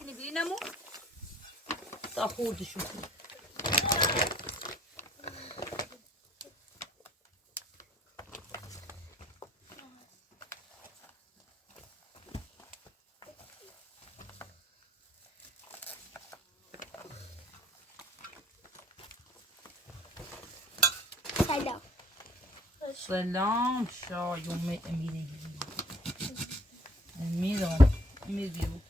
سكني بيناموا تاخد شوفي سلام سلام شایوم امیری امیر بیرو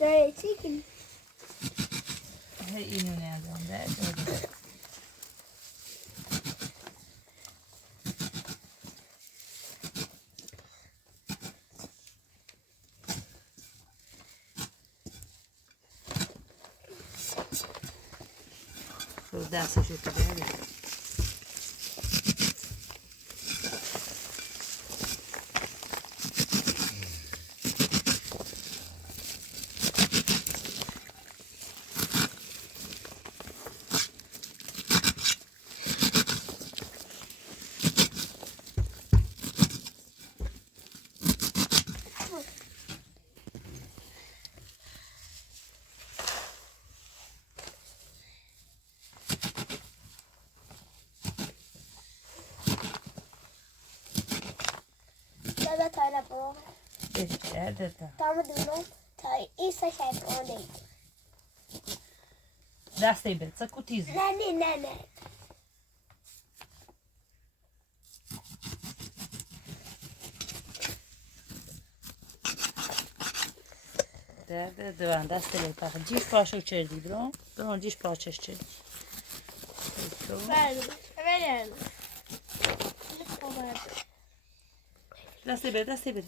داره چی کنی؟ هی اینو ندارم ده دستشو تو بره دادا تایلا برو بهتر دادم تامو دونم تای ایسا شای برو دید دسته بره سکو تیزی نه ده دسته بره پخ جیش پاشو چردی برون جیش پاچش چردی برد دسته بره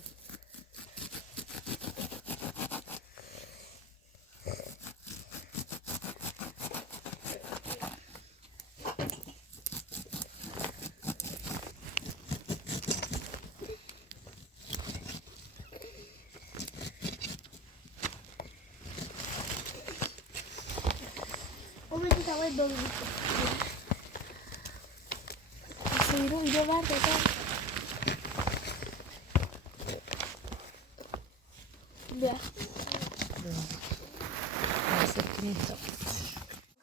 اومدی تاوی دومی سیرو اینجا برد دادا بیا سکینی تا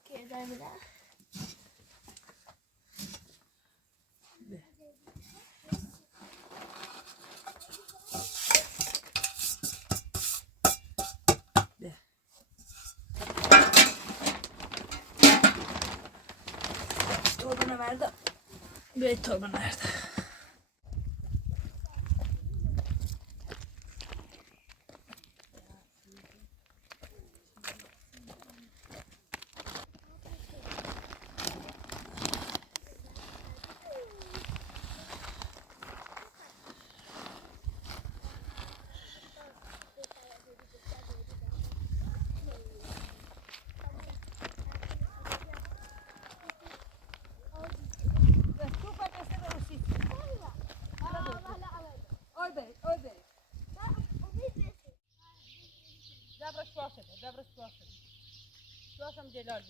که دارم ده torbanı verdi. Bir torbanı verdi. Proszę dzielać.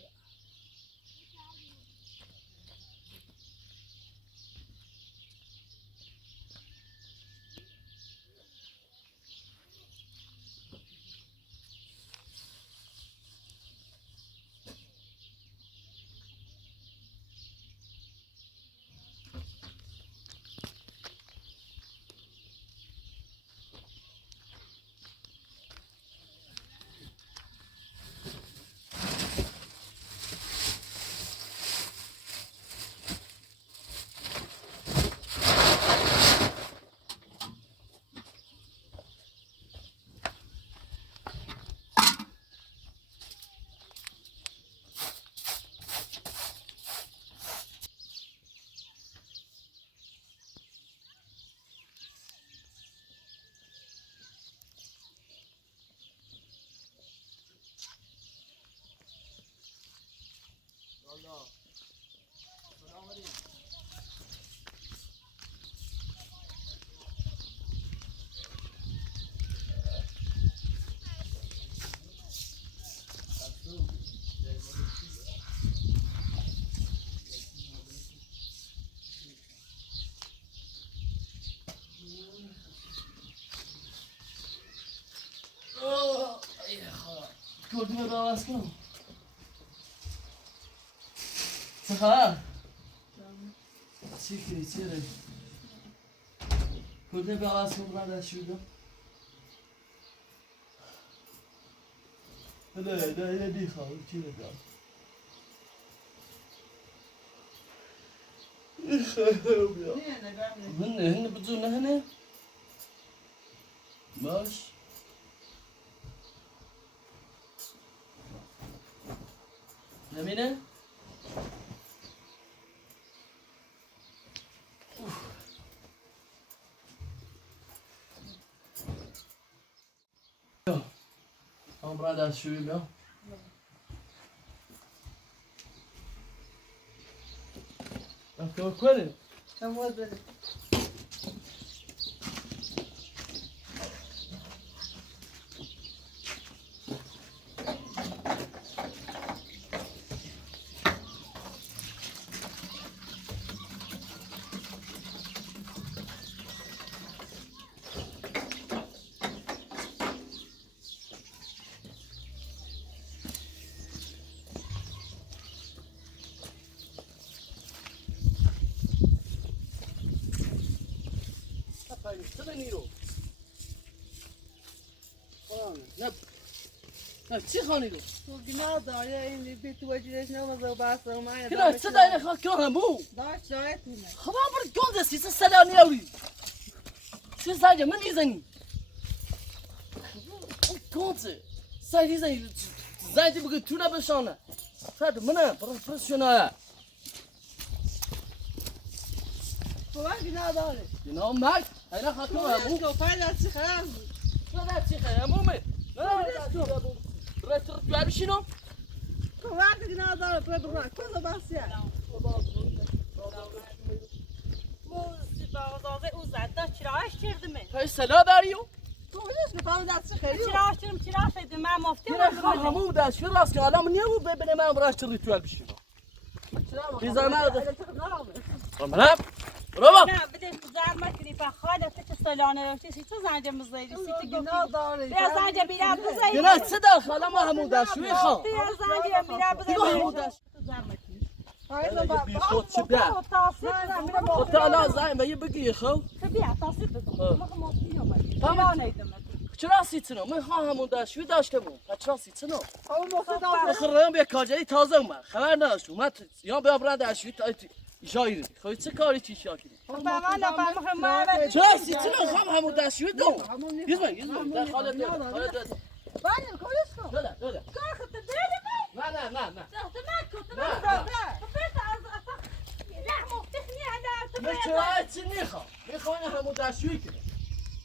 کردیم به آواز کنم چه خبر؟ چی کنی؟ چی رای؟ کردیم به آواز کنم برای شدم نه نیخوام چی ندارم هنه بدون هنه باش يمينه عمره ده شوي بيا أنت كويس نموذج بده چی خانی دو؟ گناه داره این بیت وجهش نمازه بس و ما كنا تصدق يا خالك همو داش دایتونه خبر جوز سيس سلاني أوري شو زاجة من يزني كونت سايد يزني زاجة بقى تونا بشانة فاد منا بروفيشنال فوق گناه داره ينام معك هنا خالك همو تو فایده چی خراب شو ذا شيء همو من رأيت رجع بشينو فوق گناه داره پر بگم کل باسیه موزی بازازه او زده چراش کردم هاي سلا داريو تو ولش که فایده چی خریو چراش کردم چراش کردم من مفتی كنا خالك همو ده شو راس كلام من يوم ببني ما براش ريتوال بشينو إذا ما رمنا برافو نه بده زحمت کنی فخاله تو سلانه رفتی سی تو زنجه مزایدی سی تو گناه داره بیا زنجه بیرم بزایدی كنا تصدق خالم همو ده شو خال بیا زنجه بیرم تو همو ده زحمت کنی فایده با خود چه ده تاثیر کنم میرم خود تعالى زايم بيجي بقي خو بیا تاثیر بکن ما مفتی اومدی تمام. سلانه ایدم چرا سیتنو من همو ده شو داشتم چرا سیتنو اون مفت داره خرم به کاجری تازه ما خبر نداشتم من یا به ابراد اشوی تا جایی خو چه کاری چی شاکی چرا سیتنو همو ده شو دو یزم ده خالد ده بله کلش کن ده ده کار خود دلی من نه تحت من کت نه. من داده بفرت از لا مفتخني هذا من چرا چی میخوام همو ده شوی کنه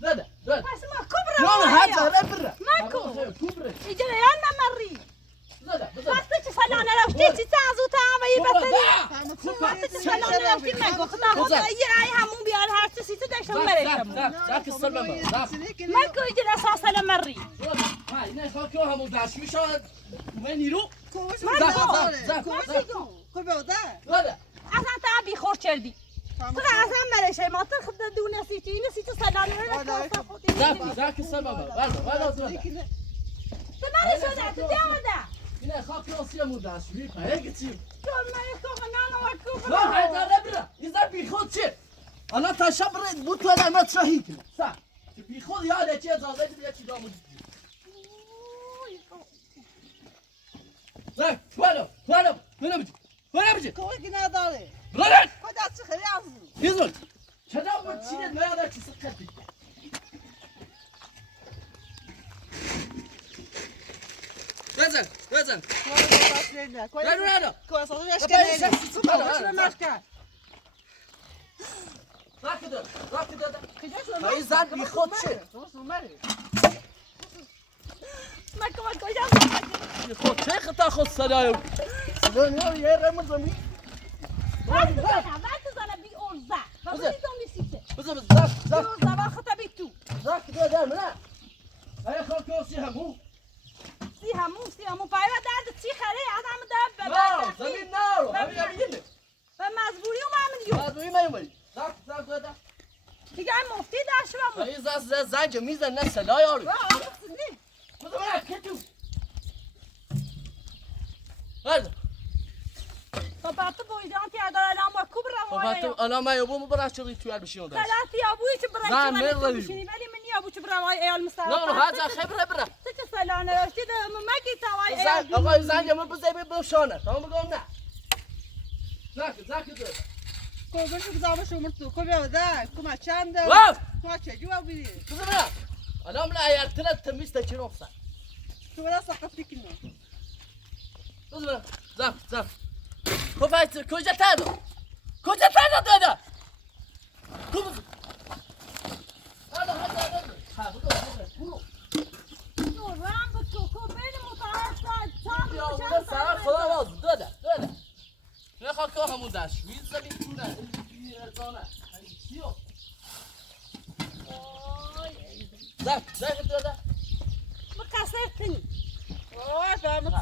ده بس ما كبرى نه هذا لا برا ماكو. كبره يجري انا مري ده بس فلانه لو تيجي تعزو تعمي بس فلانه لو تيجي ماكو خطا خطا اي همون بيان هارت سي تدش مريم ذاك السلمة ماكو يجري اساسا لمري هاي نه خاکی همو داشت میشه من نیرو کوش ماشي خوبه ده لا اصلا تعبي خور كردي ترى اصلا مريشي ما تاخذ دون سيتي نسيت سلانه لك ذاك السلمة ولا تمام شو ده تجاوده نه خاکی اصلی همو داشت میشه هیچ چی كل ما يخوف انا وكوف لا هذا لا برا اذا بيخود شيء انا تشبر بوت ولا ما تشهيك صح بيخود يا ده شيء زاد بيا شيء دامو لا ولا بيجي کوش گناه داره رد خدا چی خریو يزول شدا وتشيل ما هذا شيء سكت وزن کوش لا لا کوش اصلا أبا مشکل يشخص سبحان الله. مشکل راكد هاي زاد بيخود شيء ماكو جاب يخود شيء خطا خد سلايو سلام يا رمز زمي ما تزال بي أوزع ما بدهم يسيته بس أوزع ما خطبي تو ذاك ده منا هاي خالك سي همو سيها مو بايوا داد تي خري عدم دب نار زمين نار هبي يمين فمزبوري وما من يوم هذا ما يمي ذاك ده دیگه مفتی داشت و هاي زنج ميزه الناس لا ياري آه بس ما كتو بات بویدان تی اداره الان با کوبر روانه خب الان من یابو برای چی توی بشینم داشت ثلاثی ابوی چه برای زن چه مرغ میشینی ولی من یا ابو چه برای ایال مستوى نه نه هذا خبره بره چه سالانه راستی مگی توای زن آقا زن یا من بزنی بشانه تمام بگم نه زاك کوبش بزامش مرتو کوبیا ده کوما چنده واف تو چه جواب بدی بزنم الان لا يا ثلاث تميز تشين اوفسايد تو ولا سقطتك انه بزنم زاك كوفايت كوجا تادو هذا كوب هذا رام بکو بین متعهد صاحب يا ولد ساعه خلاص دادا يا خاكو همون داش وين زمين تونه زانه سيو زاك دادا مقصرتنی اوه فهمت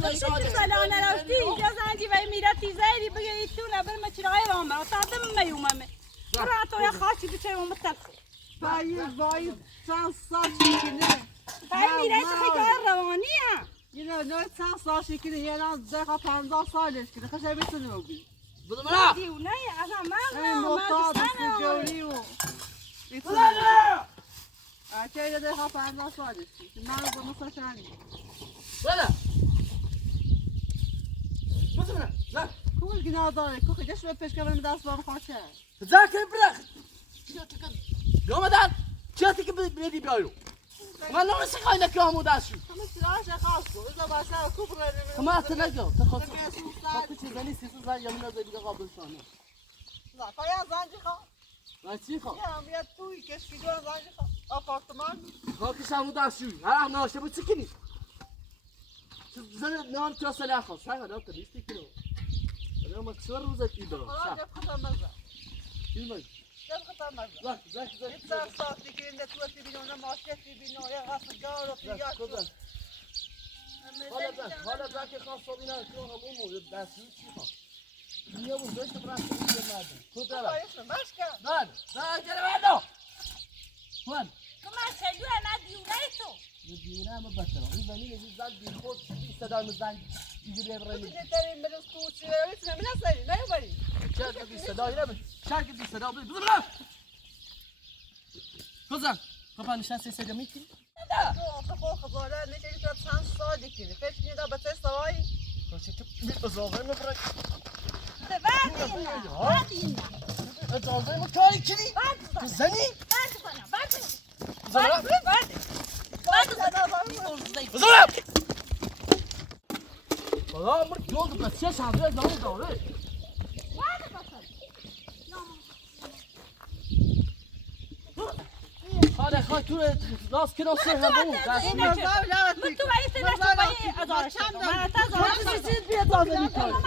نه سالانه راستی اینجا زنگی و میراتی زیری بگی تونه بر مچرای رام را تادم میومم برا تو یا خاصی بچه متلخ وای چند سال شکنه های میراتی خیلی روانی ها اینا نه چند سال شکنه یه نان دقیقه 50 سالش کنه خشای بتونه بگی بزنم دیونه اصلا این مطاد جوری و بزنم چه یه دقیقه 50 سالش کنه من از مثلا شنی بزنم زاك کول گنا داره کوک جش به پیش کردن دست بام خاطر زاك برخ يوم دار جاتك بدي بيايو ما لو مسك عينك يا مداشو همه چراش خاصو اذا باشه کوبر ما تلاقوا تخصص خاطر زني سيسو زي يمنا زي بيقى قبل شانه لا فایا زنجی خوا ما تشيخو یا بیا توی کش فیدیو زنجی خوا آپارتمان خاطر شامو داشو ها ناشه بتسكني زين نان توصل اخو صح هذا تبيستي كيلو انا ما تصور وزك يدرو خلاص صح جاب خطر مزه يمك جاب خطر مزه زاك إذا صارت كأنك توتي بينو ما شفتي بينو يا غاص الجار وفي ياكل حالا زاك خاص صابينا كلهم همومو دستو چی خواست یه بود داشت برای چیزی مردم تو دارم نه گره بردو خوان کما چلو انا دیونه تو یه دیونه همه بطرم این زمین یه زن بی خود بی صدا مزن دیگه بیبرمی شرک بی صدا اینه بی شرک بی صدا بی بزن برم کزم خب نشستی سجا میکنی؟ اجازه ما کاری کنی؟ بزنی؟ بزنم؟ بزنم! خدا مرد یاد بچه شنده ادامه داره خاله خواهی تو راست کنم سر همون دست من تو باید نشون باید ازارش کردم من ازارش چیز بیاد آزه میکنی من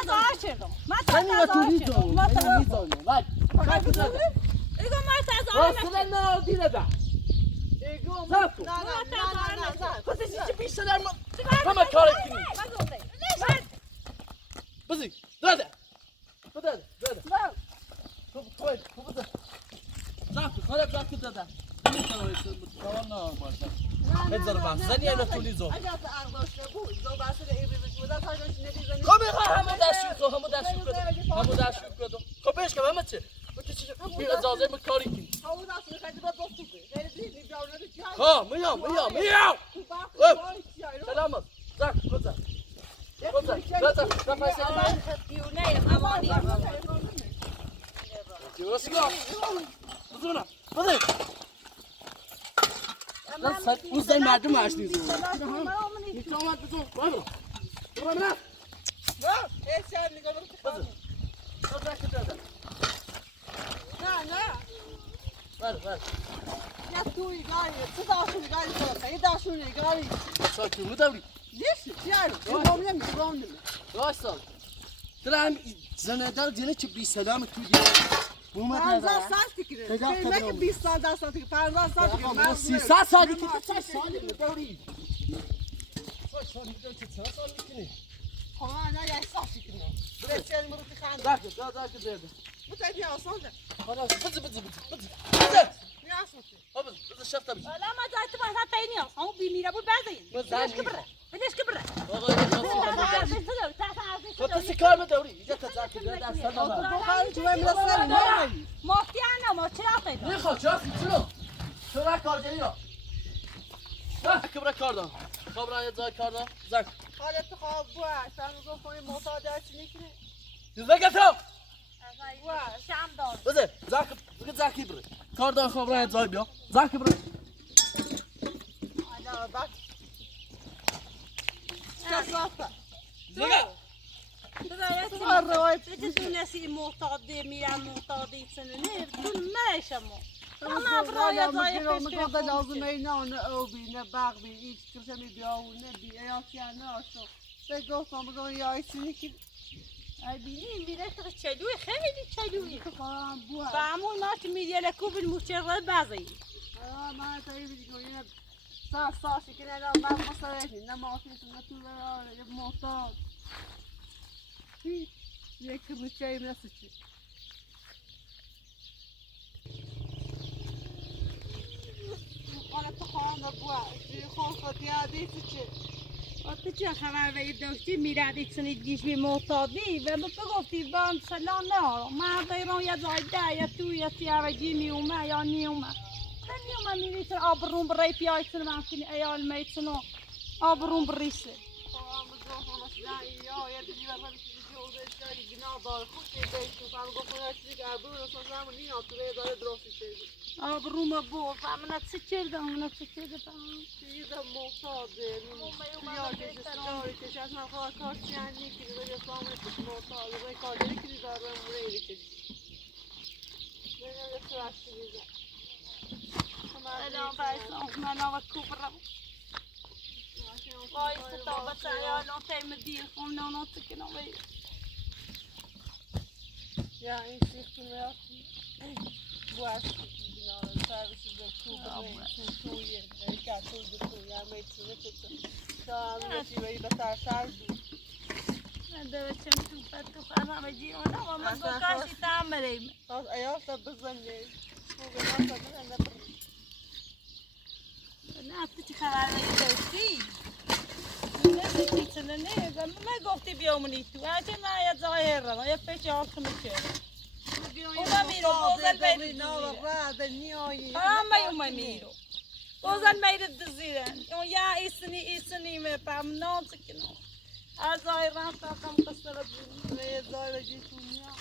ازارش کردم زنی و تو میزانم من میزانم ولی شرک داده ایگو من ازارش راستله نه دیده ده زفت خود چی بیشتر در ما همه کاری کنی بزی داده داده خب بزن زفت خاله زفت داده نمیتونه کار نه باشه بذار من زنی اینا تو لیزو خب همه دستشو کردم خب بهش که همه چه بیا اجازه من کاری کنی خب میام سلامت زک بزن دیونه امانی سیگار بزنم بزن اون زن مردم هست نیزو نیچه آمد بزن برو نه بله یا توی گاری تو داشونی گاری تو یه داشونی گاری ساکت مو دوری نیست چیارو گم راست سال ترام زندار دیگه چه بی سلام تو دیگه بومت 50 سال تکره نه که 20 سال دست تکره 50 سال تکره ما 300 سالی که تو چه سالی دوری چه سالی میکنی ها نه یا سال تکره بچه‌ای مرو خان داك ده متعدي اصلا خلاص بز بز شفت بز لا ما جات ما تايني هم بيميرا بو بعدين بديش كبره والله خب کار داری اینجا تذکر بیاد از سلام بخاری تو من رسال نمی مافتی انا ما چرا پیدا میخواد جاسی چرا کار جایی را کبر کار دارم خبران یه جای کار دارم زک حالت خواب باش فهمی گفتم معتاد هستی نکنه زک تو شام دار بذار زکی بره کار دارم خبران یه جای بیا زکی بره انا بس کسافه زک تدونسي معتاد میرم معتادی سنه بدون ماشمو اما برای ضایع میگم لازم اینان او بی نه باغ بی هیچ کسی می بیاونه بی ایاتیانه آشو بگفتم بگم یا ایسینی که ببینی میره تو چلوی خیلی چلوی کارم بوه فهمون ما تو میدی لکوب المشغل بعضی ما تایی بیدیم اینه ساشی که نه من مصرفی نه مافیت نه تو یه معتاد یک مچایی نسیتی حالت خواهم بوه خون خود یادی چه تو چه خبر وی داشتی میردی چنید گیش بی معتادی و بگفتی بان سلام نه ما دیران یا زایده یا تو یا سیاوجی میومه یا نیومه نیومه میریسن آبرون برای پیایسن ممکنی ایال میتنو آبرون بریسه یا یه دیگه برای چیزی گناه داره خوش بیشتر فهم گفتم هر چیزی که ابرو رسون زمان نیام تو داره درستی شدی آبروم بود فهمنا چه کردم چیز معتاده یا که داری که از من خواهد کارتی هنی که دیگه یا سامن که معتاده باید کاری که داره موری که نمیده تو رشتی بیزه سلام بایستم من آوه کبرم وای ستابت ایالان تیم دیر خون نانا تکنم بایی یا این سیختون میاتی باید سرویسی به تویه که توی یا میتونه چطور تا همیشه بایی به سر بود داره چم تو خانه بجی اونا و من گوکاشی تعمریم از ایاسا بزنی خوبه ناسا نه تو چی خبر داشتی نه ما گفتی بیامونی تو هرچه نه یا ظاهر را یا پیش آخ میشه اونا میرو بوزن میرد همه میرو بوزن میرد دزیرن اون یا ایسنی میپم نام سکنو از ظاهر را تاکم قصر بود یه ظاهر جیتونیا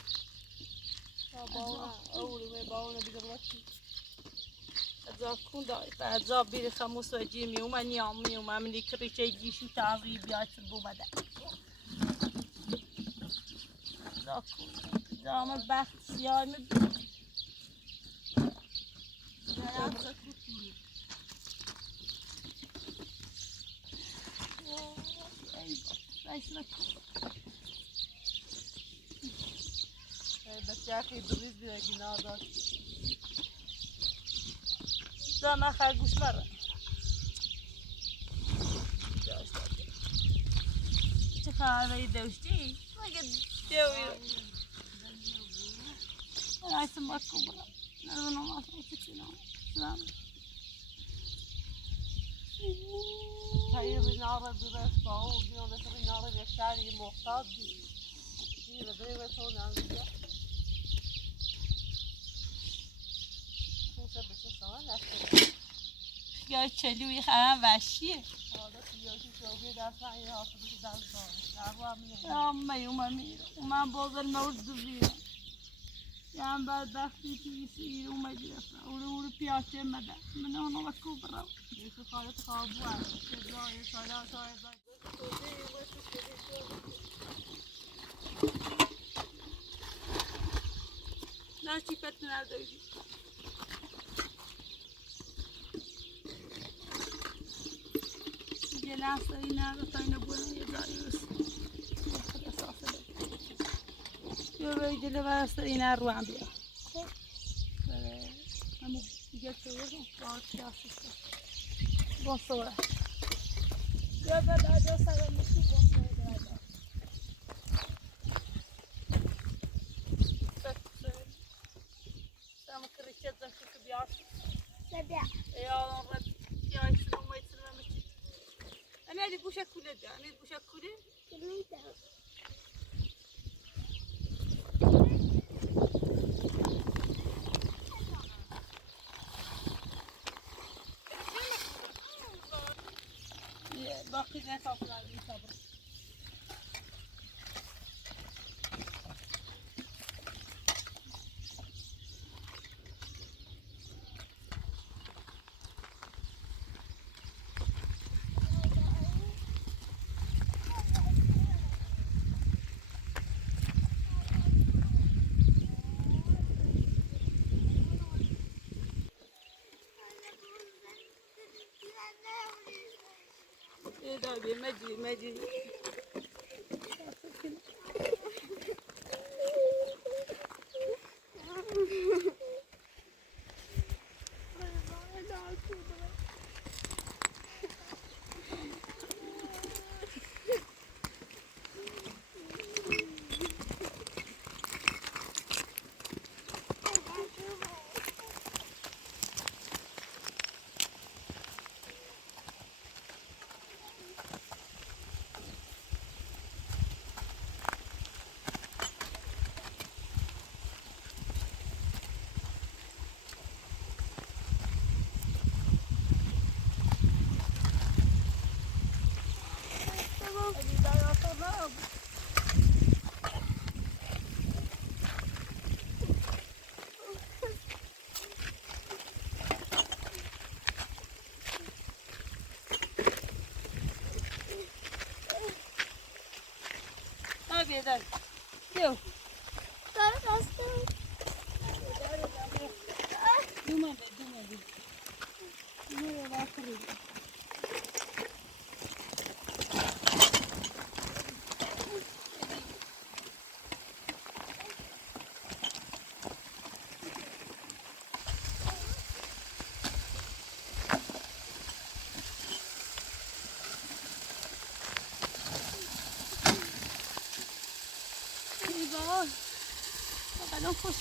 اولو باونه بیده باشی ازا کون دای ازا بیر خموس و جی میومه نیام میومه منی کریچه جیشو تازی بیاید بو بده ازا کون دامه بخت سیاه میبینی بسیاری بریز بیده گناه داشت زن خرگوش مره چه خبری داشتی؟ مگه دوی رو من ایسم اکو برم نزنم اصلا کچینم زن تایی بیناره درست با او بیانه تو بیناره به شهری محتاط دیره دیره تو نمیده تو سه بسه سوان نشده یا چلوی خرم وشیه حالا تیاشی شوگی دست نه این حاصل بشه دست داره در رو هم میگه اومه میره من بازن مورد دوزیرم یعنی بعد وقتی تیسی ایرو مجرسه اولو پیاچه مده من اونو وکو برم یکی خالت خواب بود شدای سالا شاید ناشی پت نداری یه لحظه اینا رو تا اینو برم یه جایی بسیم خدا صافه بیا باید دل برسته اینا رو هم بیا همه دیگه تو بگم باید پیاسی شد با سوره بیا باید آجا سرم بشی با سوره دارد سرم کریچت زمشی که بیار یا آن رد پیایی سرم باید سرم بشی أنا اللي بوشك كله ده أنا اللي بوشك كله مجري بیادر کیو دومده الان خوش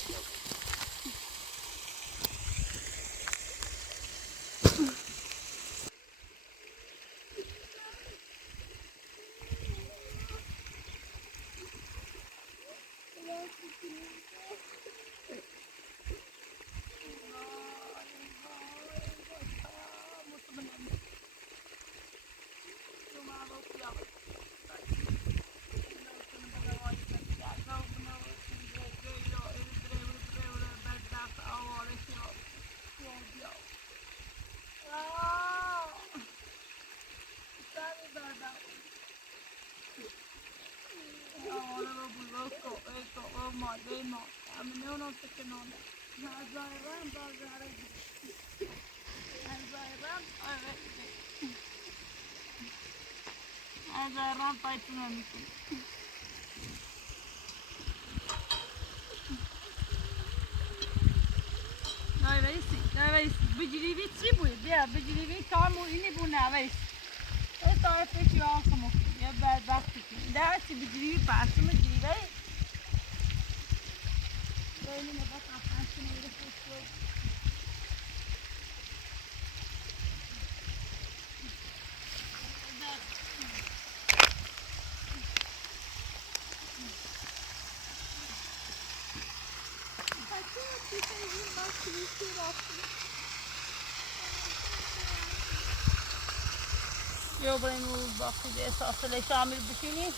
بجريبي تسيبوي بيا بجريبي كامو إني بونا بس تعرفي شو عاكمو يا بعد وقتك لا بجريبي بس ما جريبي بيني ما بقى عشان يروحوا شوي يو بريمو باخذ اساس اللي شامل بشيني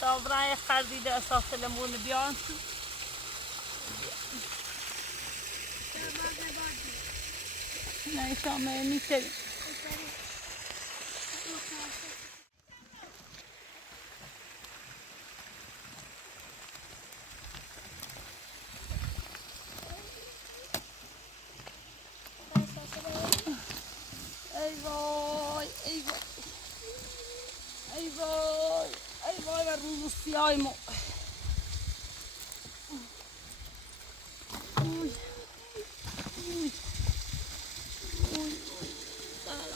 صابراي خردي ده اساس الليمون بيانسي لا شامل ميتل Ai voi verrussiaimo.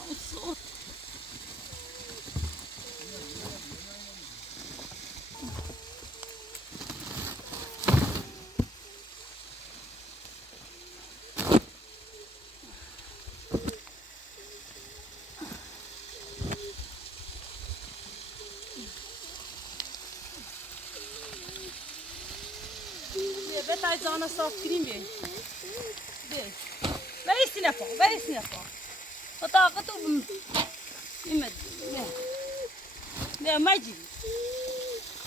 Non so. Betaj zana صاف کنیم بیای بریسی نپا بطاقتو ایمد نه مجی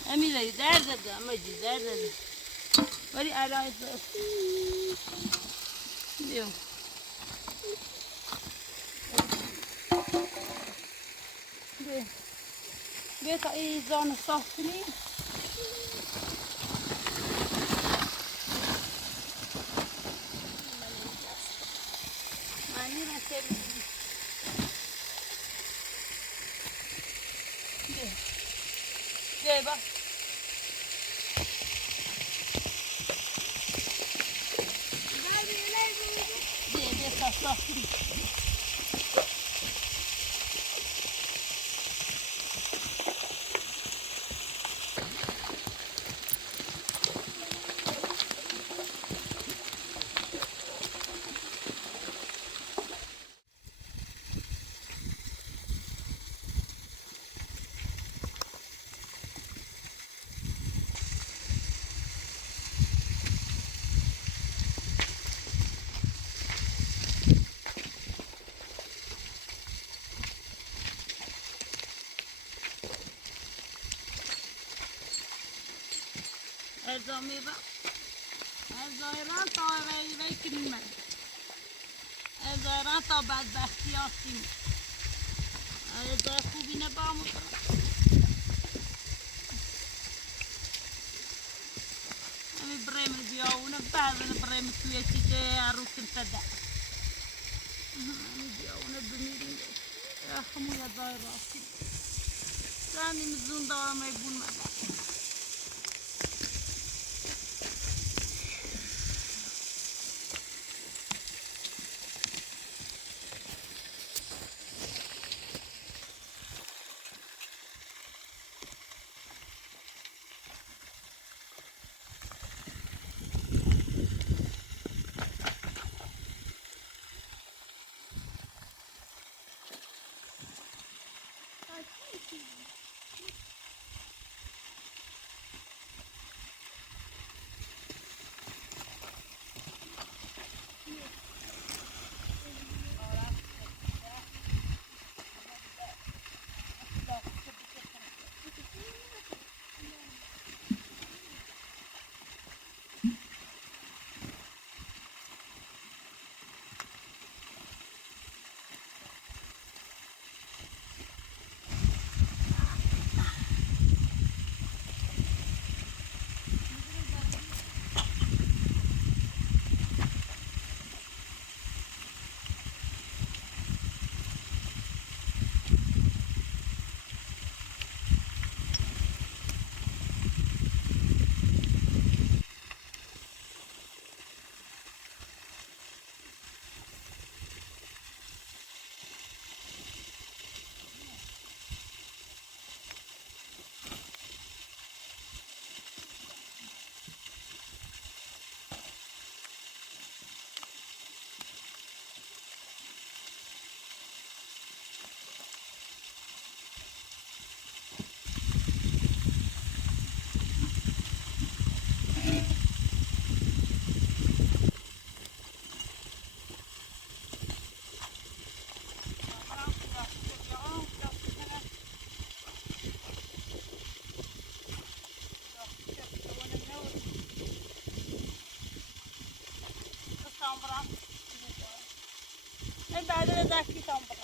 امیره درد ده مجی درد ده ولی الان بیا بیا تا این زان صاف کنی معنی را سر بیا با بیا تا صاف کنی ادامه با ازایران تا وی کنیم ازایران تا بدبختی هستیم ازای خوبی نبامو همی بریم بیاونه بعدن بریم توی چیزه رو کنتده همی بیاونه بمیریم خمو ازای راستی زنیم زنده همه بون مده بعد از دستی تام